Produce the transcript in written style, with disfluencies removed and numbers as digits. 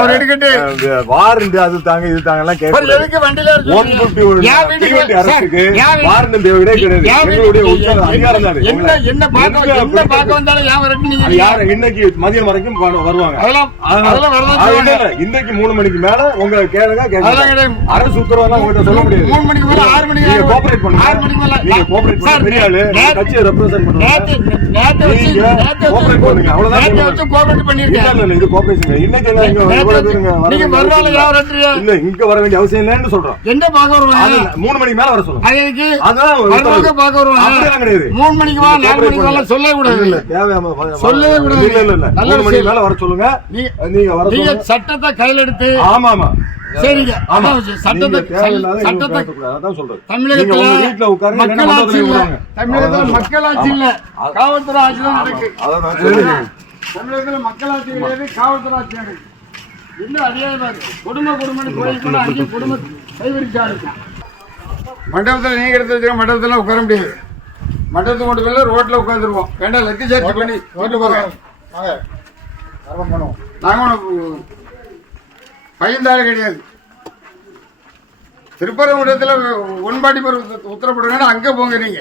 அவர் எடுக்கட்டு warrant அது தாங்க இது தாங்க எல்லாம் அவர் எதுக்கு வண்டியில இருக்கு? 151 என் வீட்டுக்கு தீவண்டி அரசுக்கு என் வாரண்ட் தேவையே கிடையாது. எங்களுடைய உச்ச அதிகாரம் தான். என்ன பார்க்க வந்தாலும் ஏன் வரட்டு நீங்க யாரு இன்னைக்கு மதியம் வரைக்கும் வருவாங்க. அதெல்லாம் வரதான். இன்னைக்கு 3 மணிக்கு மேல உங்க கேளுங்க அதெல்லாம் கிடையாது. அரசு உத்தரவாதான் உங்கள்கிட்ட சொல்ல முடியாது. 3 மணிக்கு மேல 6 மணிக்கு நீங்க கோஆபரேட் பண்ணுங்க. 6 மணிக்கு மேல நீங்க கோஆபரேட் பண்ண பெரிய ஆளு கட்சியை ரெப்ரசன்ட் பண்ணுங்க. நேத்து வச்சு கோஆபரேட் பண்ணுங்க. அவ்வளவுதான். நேத்து வச்சு கோஆபரேட் பண்ணிருக்கேன். இல்ல இது கோஆபரேஷன். இன்னைக்கு என்ன இங்க இவ்வளவு பேருங்க நீங்க வரவால யார் வரட்டுறியா? இல்ல இங்க வர வேண்டிய அவசியம் இல்லன்னு சொல்றோம். என்ன பார்க்க வருவாங்க? 3 மணிக்கு மேல வர சொல்லுங்க. அது எதுக்கு? அதான் வரவாங்க பார்க்க வருவாங்க. அப்படிலாம் கிடையாது. 3 மணிக்கு வா 4 மணிக்கு வரல சொல்லவே கூடாது. இல்ல தேவையாம சொல்லவே கூடாது. இல்ல 3 மணிக்கு மேல வர சொல்லுங்க. நீங்க வர நீங்க சொல்லுங்க. சட்டத்தை கையில எடுத்து ஆமா ஆமா சரிங்க. ஆமா சட்டத்தை அதான் சொல்றது. தமிழகத்துல வீட்டுல உட்கார்ந்து மக்களாட்சி இல்ல. தமிழகத்துல மக்களாட்சி இல்ல, காவல்துறை ஆட்சி தான் நடக்கு. அதான் சொல்றேன். தமிழகத்துல மக்களாட்சி கிடையாது, காவல்துறை ஆட்சி நடக்கு. என்ன அநியாயமா இருக்கு? குடும்பம் கோயிலுக்குள்ள அங்கேயும் குடும்ப கைவிரிச்சா இருக்கு. மண்டபத்தில் நீங்க எடுத்து வச்சுக்க மண்டபத்துல உட்கார முடியாது. மண்டபத்துக்கு மட்டும் இல்ல ரோட்ல உட்காந்துருவோம். வேண்டாம் லெக்கு சேர்த்து பண்ணி வீட்டு போறோம். நாங்க பயந்தாரு கிடையாது. திருப்பரங்குன்றத்தில் ஒன்பாடி உத்தரப்படுங்க, அங்க போங்க. நீங்க